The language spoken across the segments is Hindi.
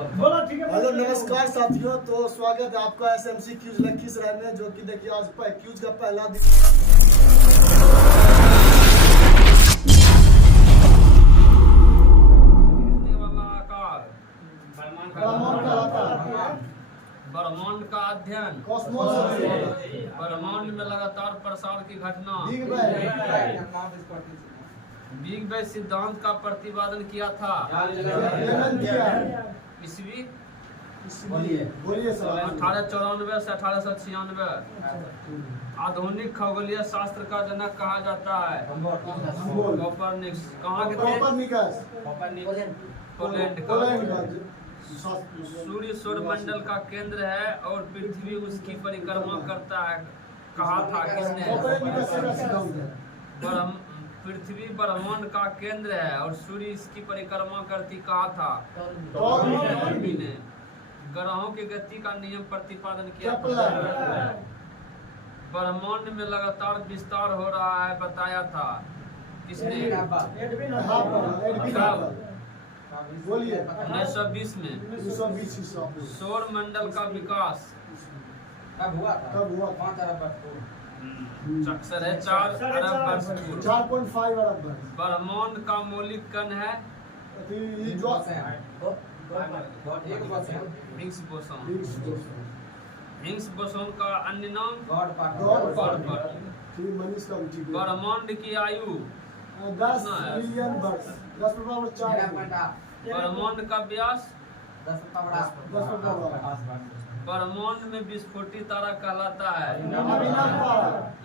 हेलो नमस्कार साथियों, तो स्वागत है आपका एसएमसी क्यूज लखीसराय में, जो कि देखिए आज क्यूज का पहला दिन ब्रह्मांड का अध्ययन, ब्रह्मांड में लगातार प्रसार की घटना, बिग बैंग सिद्धांत का प्रतिपादन किया था। ईस्वी 1894 से 1896। आधुनिक खगोलीय शास्त्र का जनक कहा जाता है कोपरनिकस। कहाँ के थे? पोलैंड का। सूर्य सौरमंडल का केंद्र है और पृथ्वी उसकी परिक्रमा करता है। कहा था किसने? पृथ्वी ब्रह्मांड का केंद्र है और सूर्य इसकी परिक्रमा करती। कहा था टॉलमी ने। ग्रहों की गति का नियम प्रतिपादन किया। ब्रह्मांड में लगातार विस्तार हो रहा है बताया था किसने? 1920 में। सौर मंडल का विकास कब हुआ था? 5 अरब वर्ष पूर्व। अक्सर है 4 अरब वर्ष पूर्व। 4.5 अरब वर्ष। ब्रह्मांड का मौलिक कण है हिग्स बोसॉन। हिग्स बोसॉन का अन्य नाम गॉड पार्टिकल। ब्रह्मांड की आयु 10 बिलियन वर्ष। 10 ब्रह्मांड का व्यास 10 ब्रह्मांड में विस्फोटित तारा कहलाता है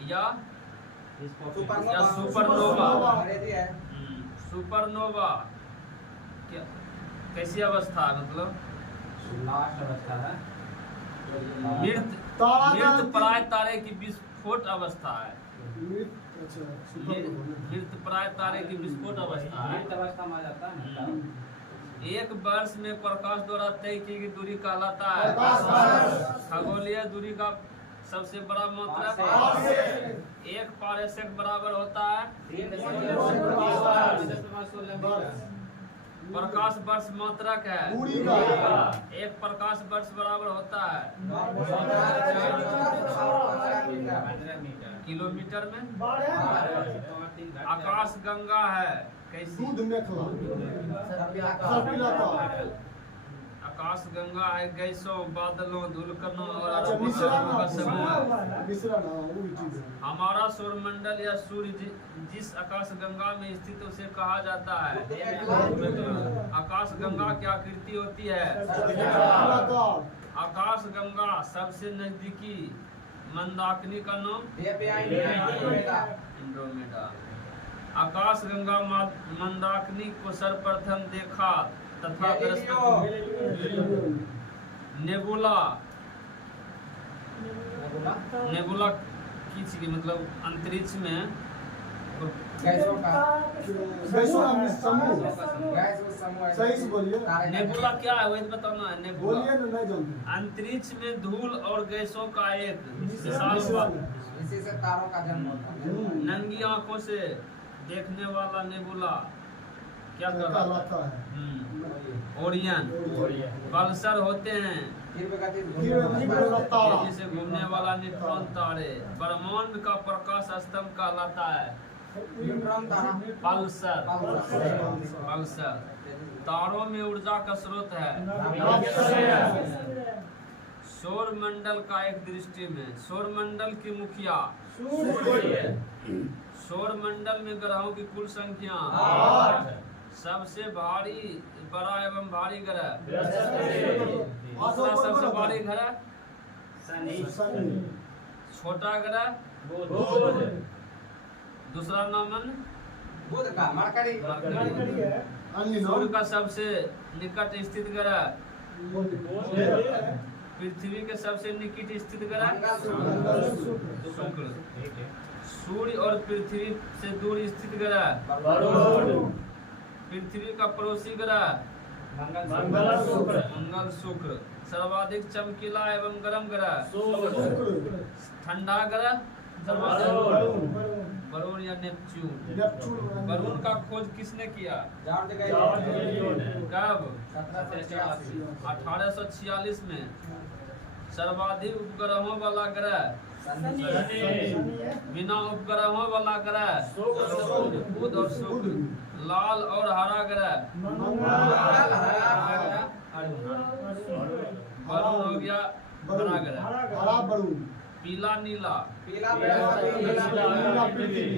या सुपरनोवा। सुपरनोवा कैसी अवस्था है? मतलब लास्ट अवस्था है। मृत प्राय तारे की विस्फोट अवस्था है। मृत प्राय तारे की विस्फोट अवस्था है। अवस्था में जाता है। एक वर्ष में प्रकाश द्वारा तय की गई दूरी कहलाता है। खगोलीय दूरी का सबसे बड़ा मात्रक 1 पारसेक बराबर होता है। प्रकाश वर्ष मात्रक है। 1 प्रकाश वर्ष बराबर होता है किलोमीटर में। आकाश गंगा है कैसी? आकाश गंगा है गैसों, बादलों, धूलकणों और का समूह। हमारा सौरमंडल या सूर्य जिस आकाश गंगा में स्थित उसे कहा जाता है। आकाश गंगा की आकृति होती है। आकाश गंगा सबसे नजदीकी मंदाकिनी का नाम एंड्रोमेडा। आकाश गंगा मंदाकिनी को सर्वप्रथम देखा तथा नेबुला की मतलब अंतरिक्ष में नेबुला क्या है वही बताना है। नेबुला अंतरिक्ष में धूल और गैसों का एक विशाल इसी से तारों का जन्म होता है। नंगी आंखों से देखने वाला नेबुला क्या कहलाता है? ओरियन। पल्सर होते हैं तेजी से घूमने वाला न्यूट्रॉन तारे। ब्रह्मांड का प्रकाश स्तंभ कहलाता है पल्सर। तारों में ऊर्जा का स्रोत है। सौर मंडल का एक दृष्टि में सौर मंडल की मुखिया। सौर मंडल में ग्रहों की कुल संख्या 8। सबसे बड़ा एवं भारी ग्रह। दूसरा सबसे भारी ग्रह शनि। छोटा ग्रह दूसरा नाम बुध का मरकरी। सूर्य का सबसे निकट स्थित ग्रह। पृथ्वी के सबसे निकट स्थित ग्रह शुक्र। सूर्य और पृथ्वी से दूर स्थित ग्रह पृथ्वी का पड़ोसी ग्रह मंगल शुक्र। सर्वाधिक चमकीला एवं गर्म ग्रह ठंडा ग्रह वरुण या नेपच्यून। नेपच्यून। वरुण का खोज किसने किया? जॉर्ज कब? 1786 1846 में। सर्वाधिक उपग्रहों वाला ग्रह? बिना उपग्रहों वाला ग्रह? बुध और शुक्र। लाल और हरा ग्रह? वरुण हो गया हरा ग्रह। हरा वरुण। पीला नीला? पीला पृथ्वी।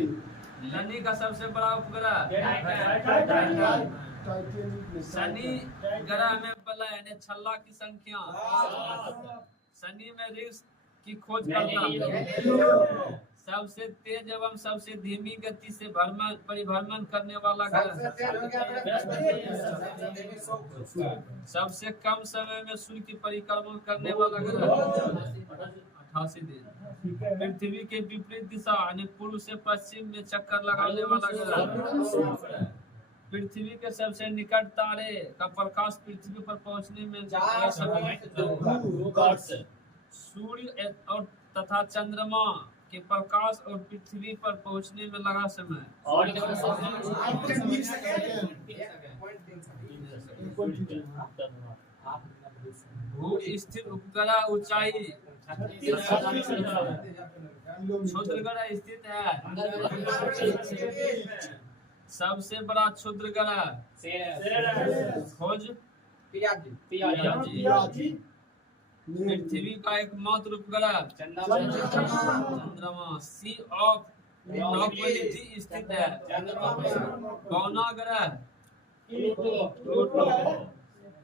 शनि का सबसे बड़ा उपग्रह? शनि ग्रह में बल यानी छल्ला की संख्या? शनि में रिक्स की खोज करता है। सबसे तेज एवं सबसे धीमी गति से परिभ्रमण करने वाला ग्रह? सबसे कम समय में सूर्य की परिक्रमा करने वाला ग्रह? 88 दिन। पृथ्वी के विपरीत दिशा यानी पूर्व से पश्चिम में चक्कर लगाने वाला ग्रह? पृथ्वी के सबसे निकट तारे का प्रकाश पृथ्वी पर पहुंचने में सूर्य और तथा चंद्रमा के प्रकाश और पृथ्वी पर पहुंचने में लगा समय? भू स्थिर उपग्रह ऊंचाई? क्षुद्र ग्रह स्थित है? सबसे बड़ा क्षुद्र ग्रह? खोज? पियाजी। पृथ्वी का एकमात्र उपग्रह? चंद्रमा। सी ऑफ ट्रंक्विलिटी स्थित है? कौना ग्रह?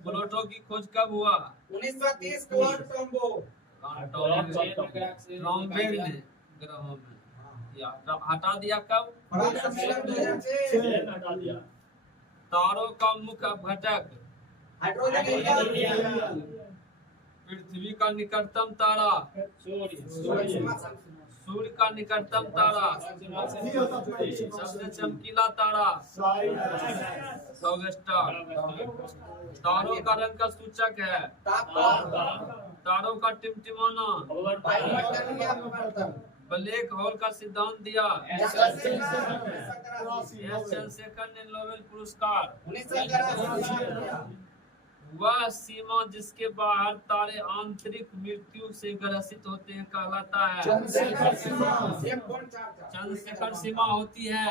प्लूटो की खोज कब हुआ? 1930 ट्रॉम्बे ने ग्रहों में हटा दिया। कब? तारों का मुख्य घटक? पृथ्वी का निकटतम तारा? सूर्य का निकटतम तारा? सबसे चमकीला तारा? स्टार। तारों का रंग का सूचक है? तारों का टिमटिमाना? ब्लैक होल का सिद्धांत दिया? एस चंद्रशेखर ने नोबेल पुरस्कार? वह सीमा जिसके बाहर तारे आंतरिक मृत्यु से ग्रसित होते हैं कहलाता है? चंद्रशेखर सीमा होती है?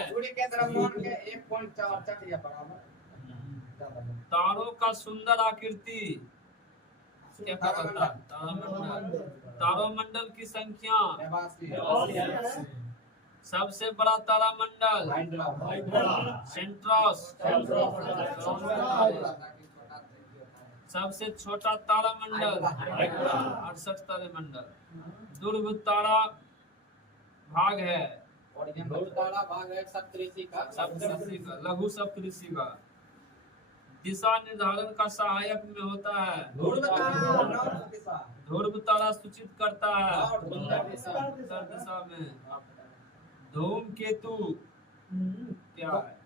तारों का सुंदर आकृति क्या कहलाता है? तारामंडल की संख्या? सबसे बड़ा तारामंडल? सेंट्रोस। सबसे छोटा तारामंडल? 68 तारामंडल। ध्रुव तारा भाग है? सप्तऋषि का। लघु सप्तऋषि का। दिशा निर्धारण का सहायक में होता है? ध्रुव तारा सूचित करता है उत्तर दिशा में। धूमकेतु क्या है?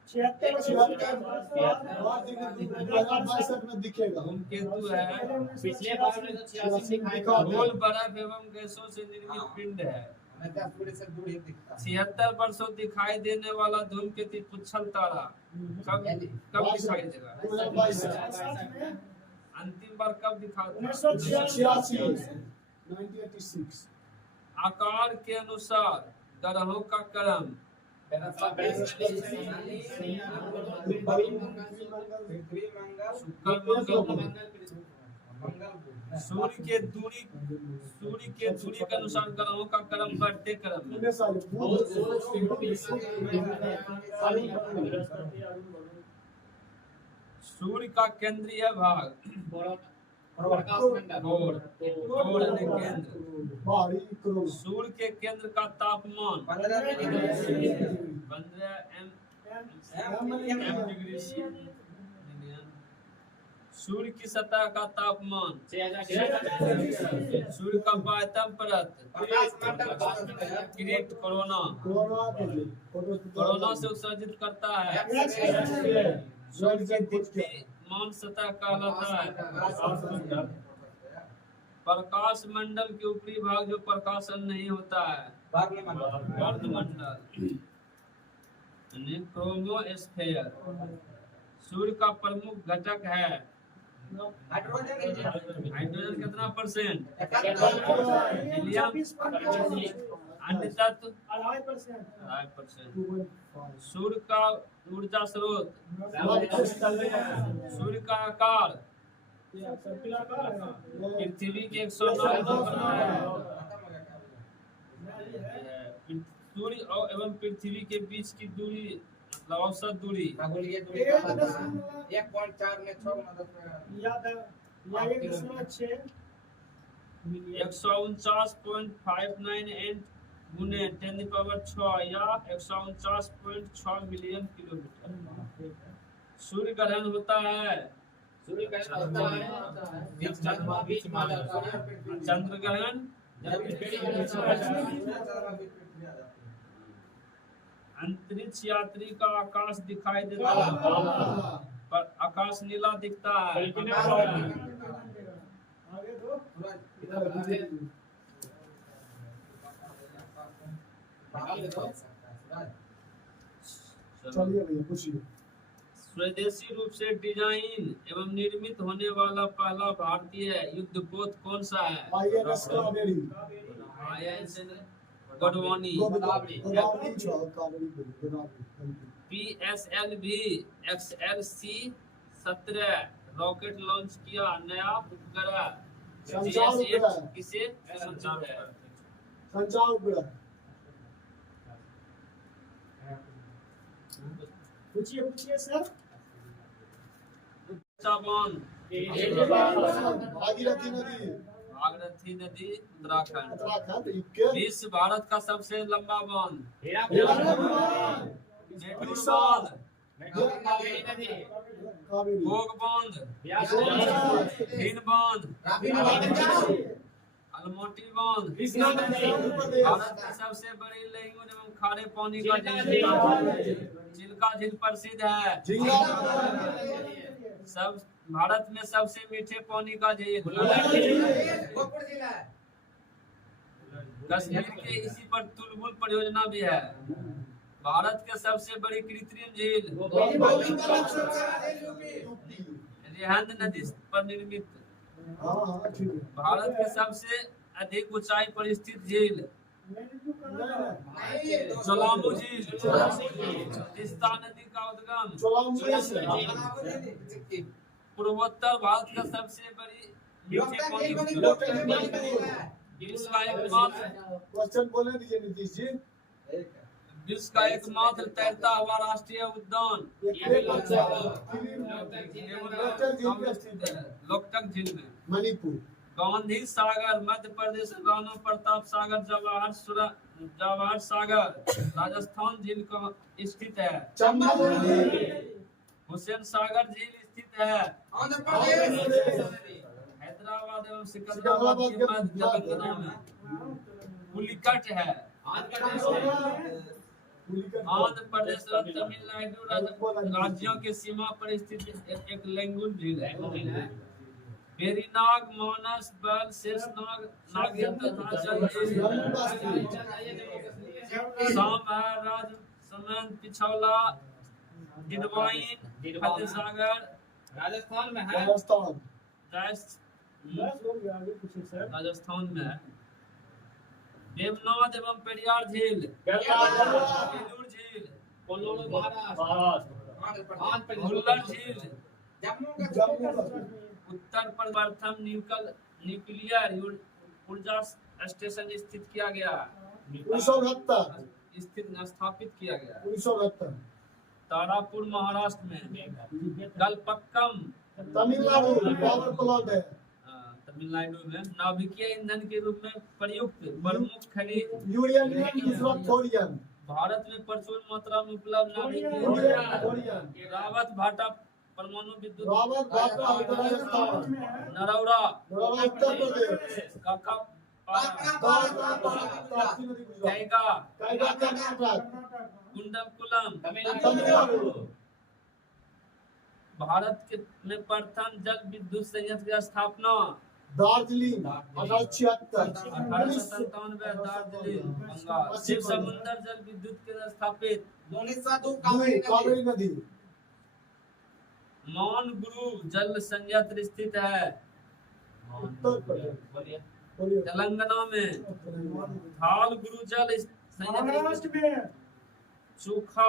धूमकेतु है गोल बर्फ एवं गैसों से निर्मित पिंड है। 76 वर्षों दिखाई देने वाला धूमकेतु पुच्छल तारा कब दिखाई देगा? अंतिम बार कब दिखा? 1986। आकार के अनुसार ग्रहों का क्रम? सूर्य के दूरी के अनुसार ग्रहों का क्रम बढ़ते क्रम में। सूर्य का केंद्रीय भाग? केंद्र। सूर्य के केंद्र का तापमान? 15 डिग्री। सूर्य की सतह का तापमान? सूर्य का बाह्यतम परत? किरीट कोरोना से उत्सर्जित करता है। सूर्य की दीप्तिमान सतह कहलाता है। प्रकाश मंडल के ऊपरी भाग जो प्रकाशन नहीं होता है? वर्णमंडल। क्रोमोस्फेयर। सूर्य का प्रमुख घटक है हाइड्रोजन हाइड्रोजन कितना परसेंट, 71 हीलियम, अन्य तत्व 2.5%। 2.5%। सूर्य का ऊर्जा स्रोत, सूर्य का आकार पृथ्वी के 109 गुना है। सूर्य एवं पृथ्वी के बीच की दूरी मतलब औसत दूरी 1.4 में 6 मदद याद है या 1.6 149.598 गुने 10⁻6 या 149.6 मिलियन किलोमीटर। सूर्य ग्रहण होता है, सूर्य ग्रहण होता है चंद्रमा बीच में आ जाता है चंद्र ग्रहण अंतरिक्ष यात्री का आकाश दिखाई देता है पर आकाश नीला दिखता है। आगे दो चलिए भैया पूछिए। स्वदेशी रूप से डिजाइन एवं निर्मित होने वाला पहला भारतीय युद्धपोत कौन सा है? INS Kaveri INS Godwani. गोदावरी जो Kaveri Godavari. PSLV XLC-17 rocket launch किया नया उपग्रह संचार GS-8 उपग्रह। किसे संचार है? संचार उपग्रह। पूछिए पूछिए सर। बांध भागीरथी नदी भागीरथी नदी उत्तराखंड। उत्तराखंड के विश्व भारत का सबसे लंबा बांध मेटूर बांध कावेरी भोग बांध भीन बांध अलमोटी बांध भारत की सबसे बड़ी लैंगून एवं खारे पानी का झील चिल्का झील प्रसिद्ध है। सब भारत में सबसे मीठे पानी का झील कश्मीर के इसी पर तुलबुल परियोजना भी है। भारत के सबसे बड़ी कृत्रिम झील रिहंद नदी पर निर्मित। हाँ ठीक है। भारत के सबसे अधिक ऊंचाई पर स्थित झील चोलामू झील तीस्ता नदी का उद्गम। पूर्वोत्तर भारत का सबसे बड़ी मीठे पानी विश्व का एकमात्र क्वेश्चन बोलने दीजिए नीतीश जी। विश्व का एकमात्र तैरता हुआ राष्ट्रीय उद्यान लोकटक झील में। मणिपुर गांधी सागर मध्य प्रदेश, राणा प्रताप सागर जवाहर सागर राजस्थान झील का स्थित है। हुसैन सागर झील स्थित है हैदराबाद एवं सिकंदराबाद के मध्य तेलंगाना में। पुलिकट है आंध्र प्रदेश और तमिलनाडु राज्यों के सीमा पर स्थित एक लैंगून झील है। वेरीनाग, मानस, बल, शेषनाग, नागेंद्र तथा जल झील राज समंद पिछौला डिडवाइन फतेह सागर राजस्थान में है राजस्थान में है। देवनाथ एवं पेरियार झील बेलूर झील हुल्लर झील उत्तर प्रथम न्यूक्लियर ऊर्जा स्टेशन स्थित किया गया 1969 स्थापित किया गया। 1969 तारापुर महाराष्ट्र में। कलपक्कम तमिलनाडु पावर प्लांट है। तमिलनाडु में नाभिकीय ईंधन के रूप में प्रयुक्त प्रमुख खनिज यूरेनियम दूसरा थोरियम। भारत में प्रचुर मात्रा में उपलब्ध नाभिकीय रावत भाटा परमाणु विद्युत रावत भाटा राजस्थान। नरौरा उत्तर प्रदेश। कैगा कर्नाटक। कुंडकुलम तमिलनाडु। भारत के में प्रथम जल विद्युत संयंत्र की स्थापना दार्जिलिंग 1876। 1897 दार्जिलिंग बंगाल। शिव समुद्र जल विद्युत केंद्र स्थापित कावेरी नदी। मौन गुरु जल संयंत्र स्थित है उत्तर प्रदेश। बोलिए। तेलंगाना में। थाल गुरु जल संयंत्र महाराष्ट्र में। सूखा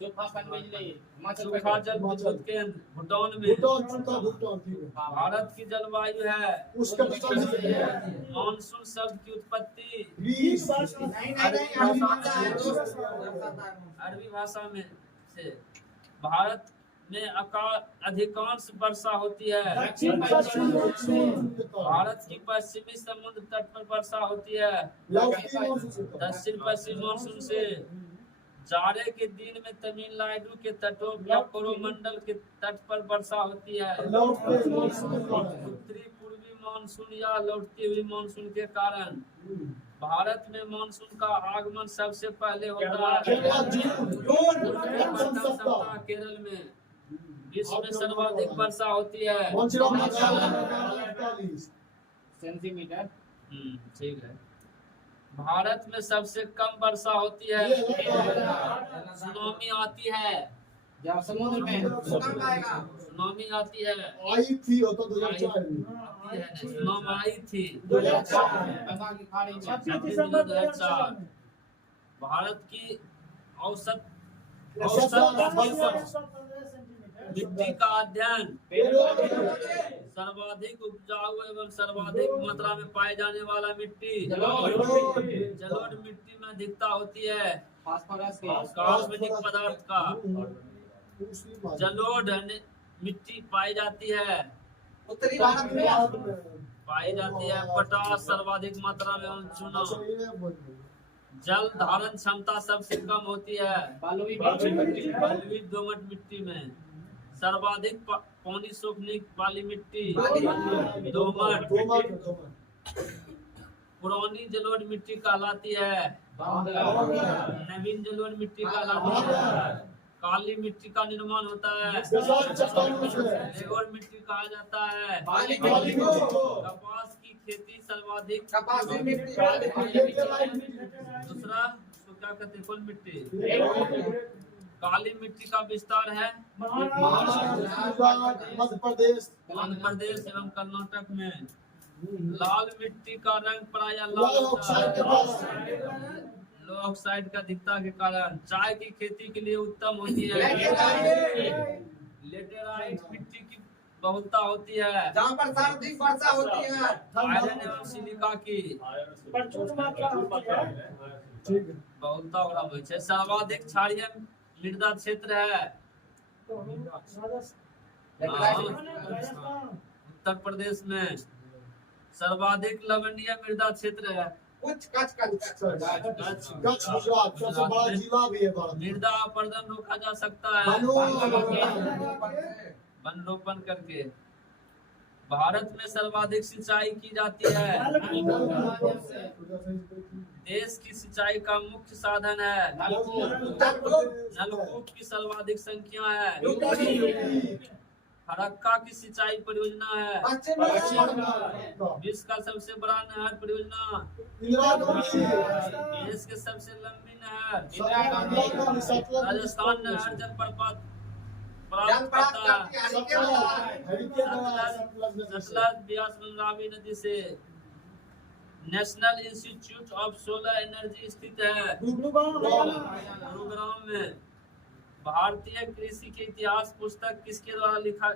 हिमाचल सूखा जल विद्युत केंद्र भूटान में। भूटान ठीक है। भारत की जलवायु है उष्णकटिबंधीय। मानसून शब्द की उत्पत्ति ग्रीस। अरबी भाषा में से। भारत में अधिकांश वर्षा होती है। भारत की पश्चिमी समुद्र तट पर वर्षा होती है। दक्षिण पश्चिम मानसून से। जाड़े के दिन में तमिलनाडु के तटों या कोरोमंडल के तट पर वर्षा होती है। उत्तरी पूर्वी मानसून या लौटती हुई मानसून के कारण भारत में मानसून का आगमन सबसे पहले होता है केरल में। विश्व में सर्वाधिक वर्षा होती है। सेंटीमीटर। ठीक है। भारत में सबसे कम वर्षा होती है। सुनामी आती है। जब समुद्र में सुनामी आती है। आई थी तो 2004 में। सुनामी आई थी बंगाल की खाड़ी में 2004। भारत की औसत मिट्टी का अध्ययन। सर्वाधिक उपजाऊ एवं सर्वाधिक मात्रा में पाए जाने वाला मिट्टी जलोढ़ मिट्टी में अधिकता होती है फास्फोरस कार्बनिक पदार्थ का। जलोढ़ मिट्टी पाई जाती है उत्तरी भारत में पाई जाती है। पोटाश सर्वाधिक मात्रा में चूना। जल धारण क्षमता सबसे कम होती है बलुई बलुई दोमट मिट्टी में। सर्वाधिक पानी सोखने वाली मिट्टी दोमट। पुरानी जलोढ़ मिट्टी कहलाती है। नवीन जलोढ़ मिट्टी कहलाती है। काली मिट्टी का निर्माण होता है। रेगोर मिट्टी कहा जाता है। कपास की खेती सर्वाधिक। दूसरा उसको क्या कहते हैं? कोन मिट्टी। काली मिट्टी का विस्तार है मध्य प्रदेश एवं कर्नाटक में। लाल मिट्टी का रंग प्रायः लाल होता है। लो ऑक्साइड का अधिकता के कारण चाय की खेती के लिए उत्तम होती है। लेटेराइट मिट्टी की बहुलता होती है जहाँ पर सर्वाधिक वर्षा होती है। आयरन एवं सिलिका की बहुलता होती है। सर्वाधिक क्षारीय मृदा क्षेत्र है उत्तर प्रदेश में। सर्वाधिक लवणीय मृदा क्षेत्र है कच्छ गुजरात सबसे बड़ा जिला भी है भारत में। मृदा अपरदन रोका जा सकता है वन रोपण करके। भारत में सर्वाधिक सिंचाई की जाती है। देश की सिंचाई का मुख्य साधन है नलकूप की सर्वाधिक संख्या है। फरक्का की सिंचाई परियोजना है। विश्व का सबसे बड़ा नहर परियोजना। देश के सबसे लंबी नहर राजस्थान नहर जलप्रपात प्राप्त करता है सतलज ब्यास रावी नदी से। National institute of solar energy स्थित है गुरुग्राम में। भारतीय कृषि के इतिहास पुस्तक किसके द्वारा लिखा?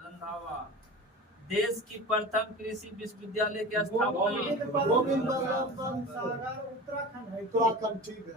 रंधावा। देश की प्रथम कृषि विश्वविद्यालय की स्थापना उत्तराखंड ठीक है।